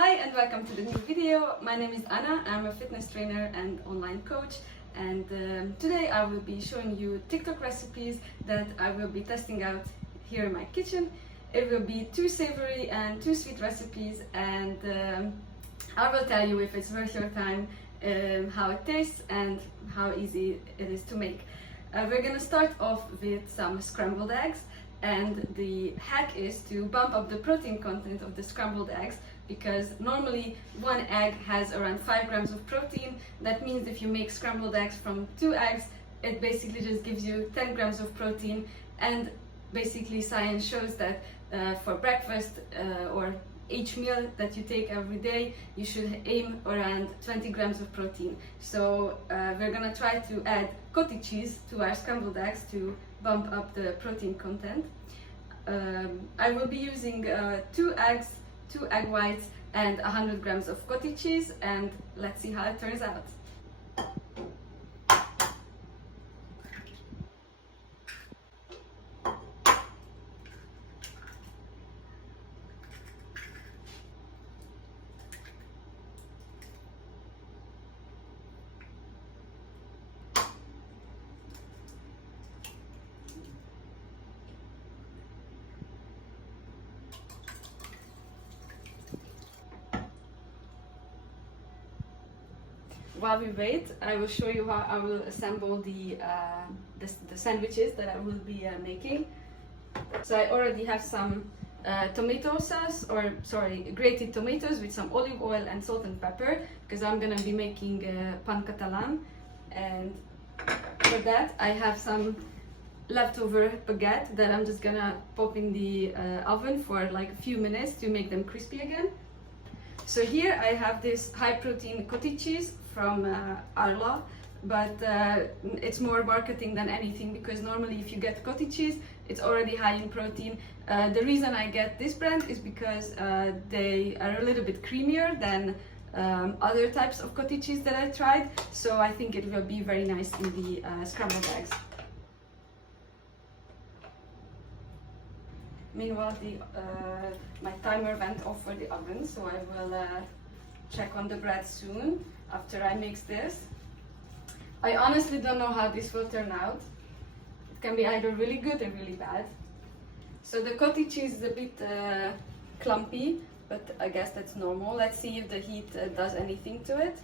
Hi and welcome to the new video. My name is Anna. I'm a fitness trainer and online coach, and today I will be showing you TikTok recipes that I will be testing out here in my kitchen. It will be 2 savory and 2 sweet recipes, and I will tell you if it's worth your time, how it tastes and how easy it is to make. We're gonna start off with some scrambled eggs, and the hack is to bump up the protein content of the scrambled eggs, because normally 1 egg has around 5 grams of protein. That means if you make scrambled eggs from 2 eggs, it basically just gives you 10 grams of protein. And basically science shows that for breakfast or each meal that you take every day, you should aim around 20 grams of protein. So we're gonna try to add cottage cheese to our scrambled eggs to bump up the protein content. I will be using 2 eggs, 2 egg whites and 100 grams of cottage cheese, and let's see how it turns out. While we wait, I will show you how I will assemble the sandwiches that I will be making. So I already have some tomato sauce, or sorry, grated tomatoes with some olive oil and salt and pepper, because I'm gonna be making pan catalan. And for that I have some leftover baguette that I'm just gonna pop in the oven for like a few minutes to make them crispy again. So here I have this high protein cottage cheese from Arla, but it's more marketing than anything, because normally if you get cottage cheese, it's already high in protein. The reason I get this brand is because they are a little bit creamier than other types of cottage cheese that I tried, so I think it will be very nice in the scrambled eggs. Meanwhile, my timer went off for the oven, so I will check on the bread soon after I mix this. I honestly don't know how this will turn out. It can be either really good or really bad. So the cottage cheese is a bit clumpy, but I guess that's normal. Let's see if the heat does anything to it.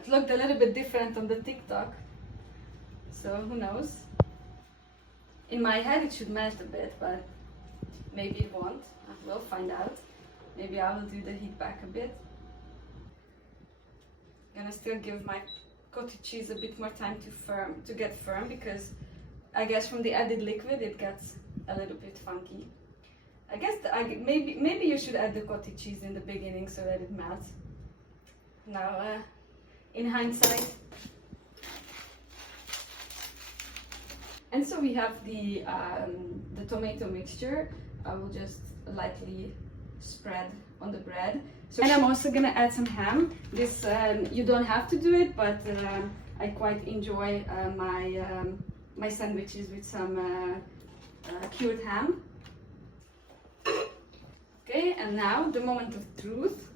It looked a little bit different on the TikTok, so who knows. In my head it should melt a bit, but maybe it won't. We'll find out. Maybe I will do the heat back a bit. I'm gonna still give my cottage cheese a bit more time to get firm, because I guess from the added liquid it gets a little bit funky. I guess maybe you should add the cottage cheese in the beginning so that it melts. Now, in hindsight. And so we have the tomato mixture. I will just lightly spread on the bread. And I'm also gonna add some ham. This you don't have to do it, but I quite enjoy my sandwiches with some cured ham. Okay, and now the moment of truth.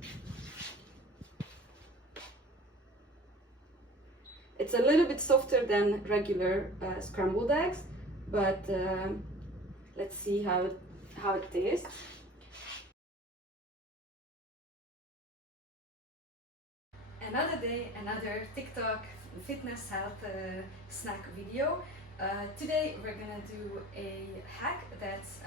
It's a little bit softer than regular scrambled eggs, but let's see how it tastes. Another day, another TikTok fitness health snack video. Today we're gonna do a hack that's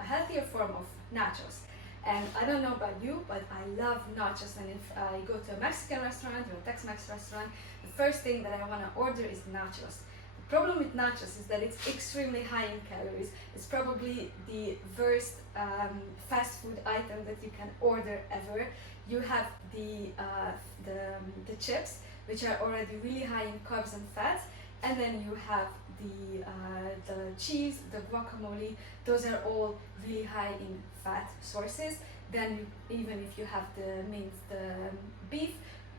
a healthier form of nachos. And I don't know about you, but I love nachos, and if I go to a Mexican restaurant or a Tex-Mex restaurant, the first thing that I want to order is nachos. The problem with nachos is that it's extremely high in calories. It's probably the worst fast food item that you can order ever. You have the chips, which are already really high in carbs and fats, and then you have the cheese, the guacamole. Those are all really high in fat sources. Then even if you have the minced beef,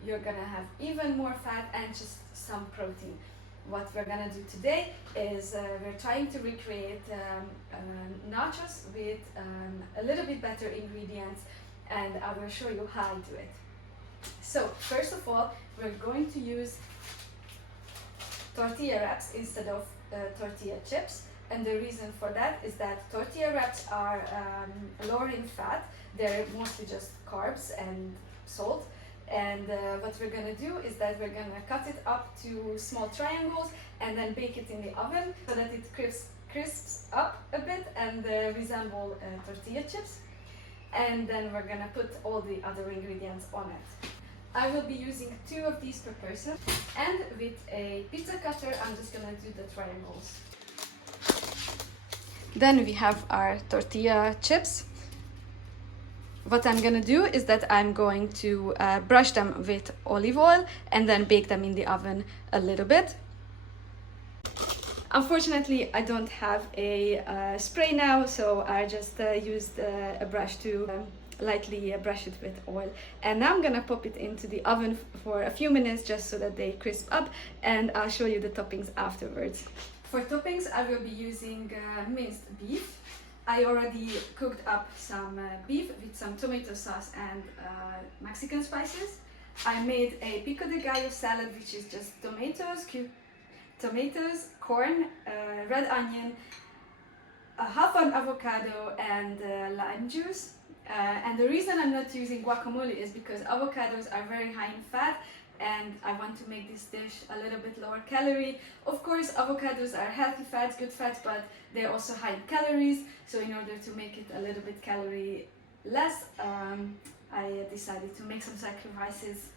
you're gonna have even more fat and just some protein. what we're gonna do today is we're trying to recreate nachos with a little bit better ingredients, and I will show you how I do it. So first of all, we're going to use tortilla wraps instead of tortilla chips, and the reason for that is that tortilla wraps are lower in fat. They're mostly just carbs and salt, and what we're gonna do is that we're gonna cut it up to small triangles and then bake it in the oven so that it crisps up a bit and resemble tortilla chips, and then we're gonna put all the other ingredients on it. I will be using 2 of these per person, and with a pizza cutter I'm just gonna do the triangles. Then we have our tortilla chips. What I'm gonna do is that I'm going to brush them with olive oil and then bake them in the oven a little bit. Unfortunately, I don't have a spray now, so I just used a brush to lightly brush it with oil. And now I'm gonna pop it into the oven for a few minutes just so that they crisp up, and I'll show you the toppings afterwards. For toppings, I will be using minced beef. I already cooked up some beef with some tomato sauce and Mexican spices. I made a pico de gallo salad, which is just tomatoes, corn, red onion, half an avocado, and lime juice. And the reason I'm not using guacamole is because avocados are very high in fat, and I want to make this dish a little bit lower calorie. Of course, avocados are healthy fats, good fats, but they're also high in calories. So in order to make it a little bit calorie less, I decided to make some sacrifices.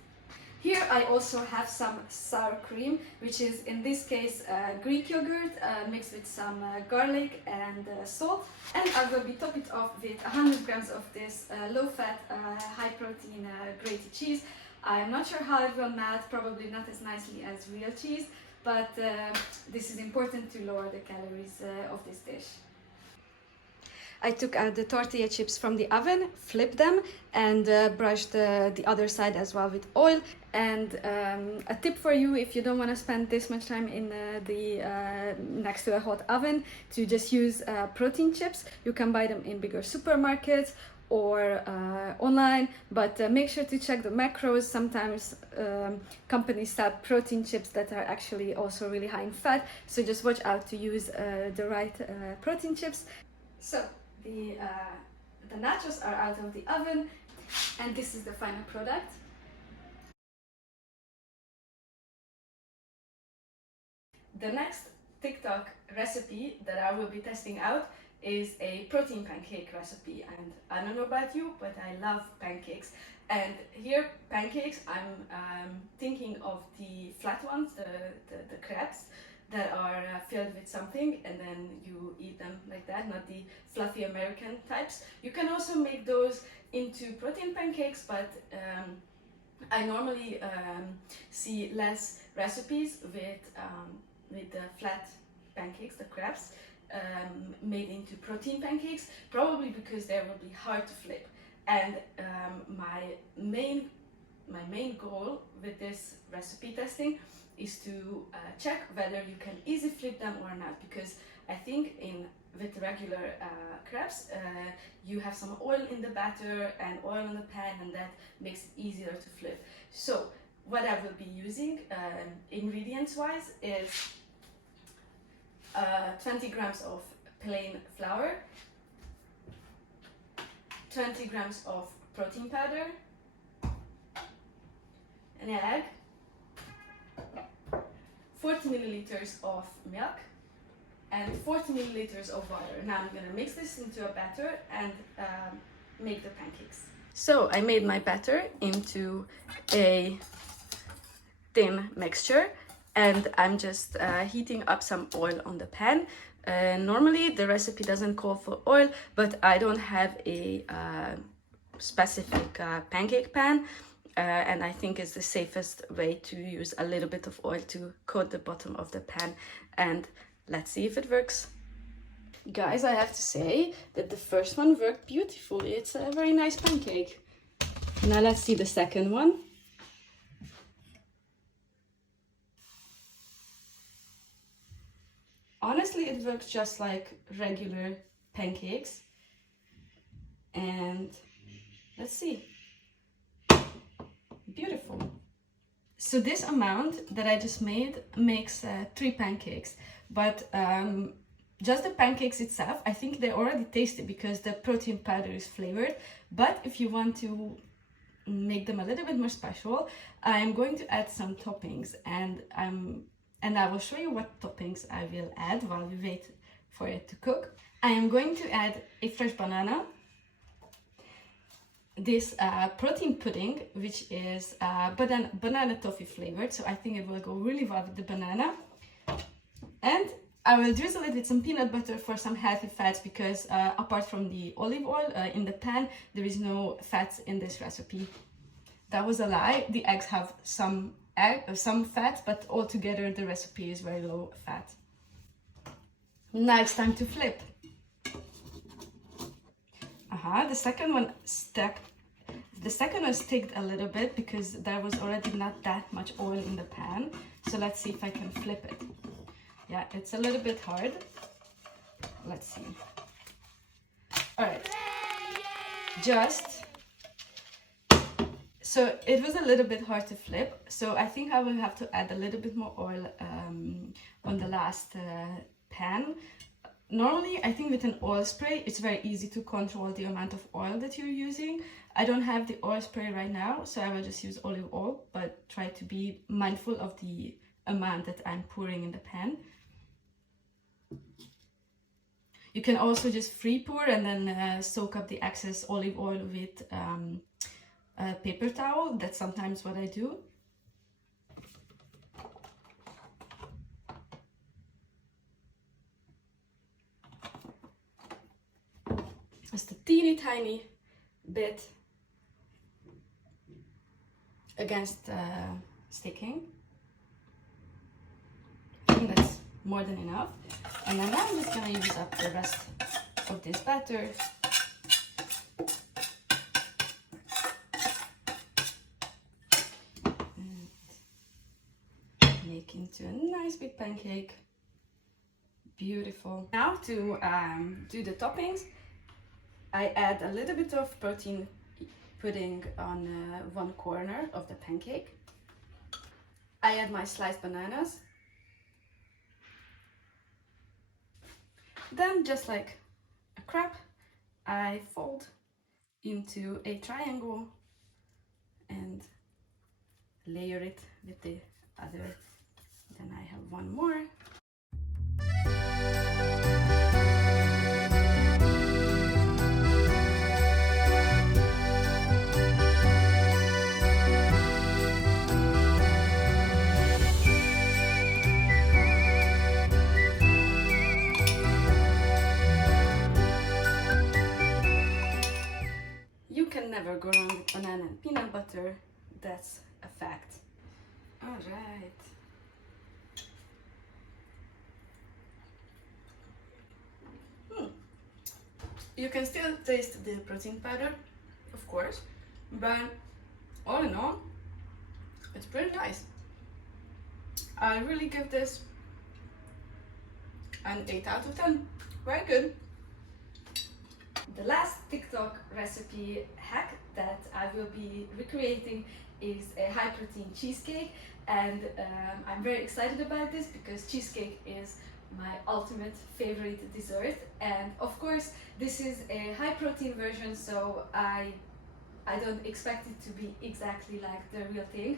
Here I also have some sour cream, which is in this case Greek yogurt mixed with some garlic and salt. And I will be top it off with 100 grams of this low-fat, high-protein grated cheese. I'm not sure how it will melt, probably not as nicely as real cheese, but this is important to lower the calories of this dish. I took out the tortilla chips from the oven, flipped them, and brushed the other side as well with oil. And a tip for you, if you don't want to spend this much time in next to a hot oven, to just use protein chips. You can buy them in bigger supermarkets or online, but make sure to check the macros. Sometimes companies sell protein chips that are actually also really high in fat, so just watch out to use the right protein chips. So the nachos are out of the oven, and this is the final product. The next TikTok recipe that I will be testing out is a protein pancake recipe, and I don't know about you, but I love pancakes. And here, pancakes, I'm thinking of the flat ones, the crepes that are filled with something and then you eat them like that, not the fluffy American types. You can also make those into protein pancakes, but I normally see less recipes with the flat pancakes, the crepes, made into protein pancakes, probably because they will be hard to flip. And my main goal with this recipe testing is to check whether you can easily flip them or not, because I think with regular crepes you have some oil in the batter and oil in the pan, and that makes it easier to flip. So what I will be using ingredients wise is 20 grams of plain flour, 20 grams of protein powder, an egg, 40 milliliters of milk, and 40 milliliters of water. Now I'm gonna mix this into a batter and make the pancakes. So I made my batter into a thin mixture, and I'm just heating up some oil on the pan. Normally the recipe doesn't call for oil, but I don't have a specific pancake pan, and I think it's the safest way to use a little bit of oil to coat the bottom of the pan, and let's see if it works. Guys, I have to say that the first one worked beautifully. It's a very nice pancake. Now let's see the second one. Honestly, it works just like regular pancakes. And let's see. Beautiful. So this amount that I just made makes 3 pancakes, but just the pancakes itself, I think they're already tasty because the protein powder is flavored. But if you want to make them a little bit more special, I'm going to add some toppings, and I will show you what toppings I will add while we wait for it to cook. I am going to add a fresh banana, this protein pudding, which is banana toffee flavored, so I think it will go really well with the banana. And I will drizzle it with some peanut butter for some healthy fats, because apart from the olive oil in the pan, there is no fats in this recipe. That was a lie. The eggs have some fat, but altogether the recipe is very low fat. Now it's time to flip. The second one sticked a little bit because there was already not that much oil in the pan. So let's see if I can flip it. Yeah, it's a little bit hard. Let's see. All right. So it was a little bit hard to flip. So I think I will have to add a little bit more oil on the last pan. Normally, I think with an oil spray, it's very easy to control the amount of oil that you're using. I don't have the oil spray right now, so I will just use olive oil, but try to be mindful of the amount that I'm pouring in the pan. You can also just free pour and then soak up the excess olive oil with a paper towel. That's sometimes what I do. Just a teeny tiny bit against sticking. I think that's more than enough. And then I'm just gonna use up the rest of this batter. And make into a nice big pancake. Beautiful. Now to do the toppings, I add a little bit of protein pudding on one corner of the pancake. I add my sliced bananas. Then, just like a crepe, I fold into a triangle and layer it with the other. Then I have one more. You can never go wrong with banana and peanut butter. That's a fact. All right. You can still taste the protein powder, of course, but all in all, it's pretty nice. I really give this an 8 out of 10. Very good. The last TikTok recipe hack that I will be recreating is a high protein cheesecake, and I'm very excited about this because cheesecake is my ultimate favorite dessert, and of course this is a high protein version, so I don't expect it to be exactly like the real thing.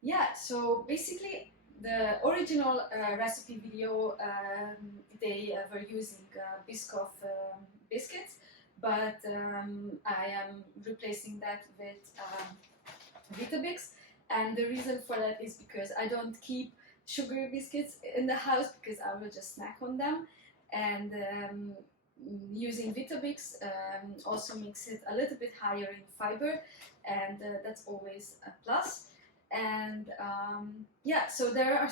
Yeah, so basically the original recipe video, they were using Biscoff biscuits, but I am replacing that with Weetabix, and the reason for that is because I don't keep sugary biscuits in the house because I will just snack on them, and using Weetabix also makes it a little bit higher in fiber, and that's always a plus. And yeah, so there are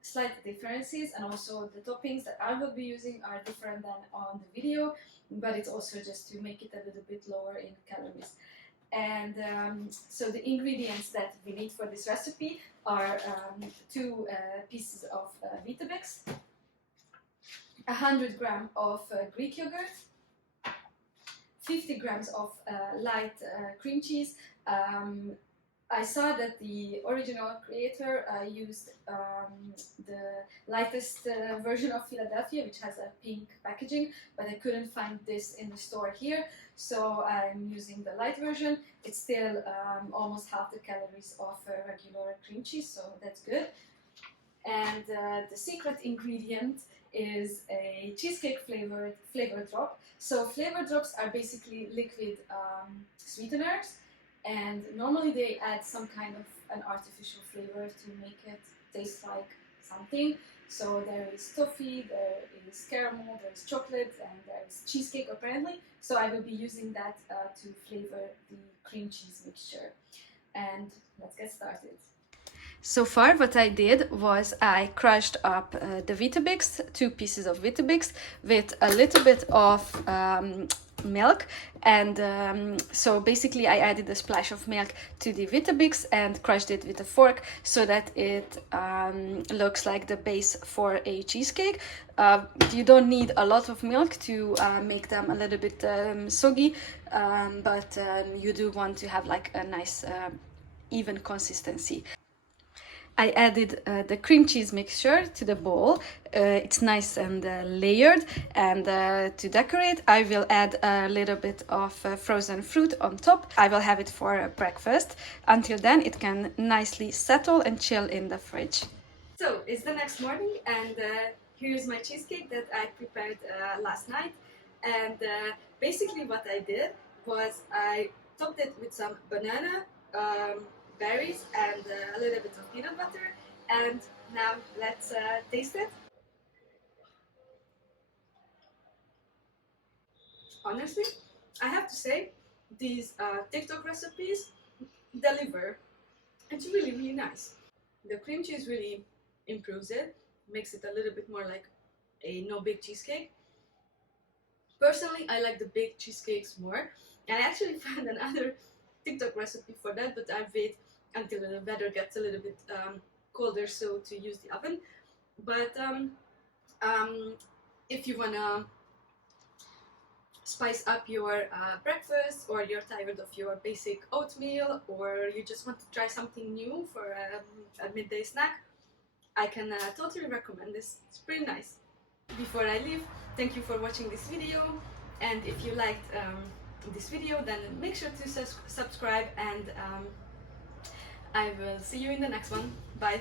slight differences, and also the toppings that I will be using are different than on the video, but it's also just to make it a little bit lower in calories. And so the ingredients that we need for this recipe are 2 pieces of Weetabix, 100 grams of Greek yogurt, 50 grams of light cream cheese. I saw that the original creator used the lightest version of Philadelphia, which has a pink packaging, but I couldn't find this in the store here, so I'm using the light version. It's still almost half the calories of regular cream cheese, so that's good. And the secret ingredient is a cheesecake flavor drop. So flavor drops are basically liquid sweeteners, and normally they add some kind of an artificial flavor to make it taste like something. So there is toffee, there is caramel, there is chocolate, and there is cheesecake apparently. So I will be using that to flavor the cream cheese mixture. And let's get started. So far what I did was I crushed up the Weetabix, 2 pieces of Weetabix, with a little bit of milk, and so basically I added a splash of milk to the Weetabix and crushed it with a fork so that it looks like the base for a cheesecake. You don't need a lot of milk to make them a little bit soggy, but you do want to have like a nice even consistency. I added the cream cheese mixture to the bowl. It's nice and layered, and to decorate I will add a little bit of frozen fruit on top. I will have it for breakfast. Until then it can nicely settle and chill in the fridge. So it's the next morning, and here's my cheesecake that I prepared last night. And basically what I did was I topped it with some banana, berries, and a little bit of peanut butter. And now let's taste it. Honestly, I have to say these TikTok recipes deliver. It's really nice. The cream cheese really improves it, makes it a little bit more like a no big cheesecake. Personally, I like the big cheesecakes more, and I actually found another TikTok recipe for that, but I've waited until the weather gets a little bit colder so to use the oven. But if you wanna spice up your breakfast, or you're tired of your basic oatmeal, or you just want to try something new for a midday snack, I can totally recommend this. It's pretty nice. Before I leave, thank you for watching this video, and if you liked this video, then make sure to subscribe, and I will see you in the next one. Bye!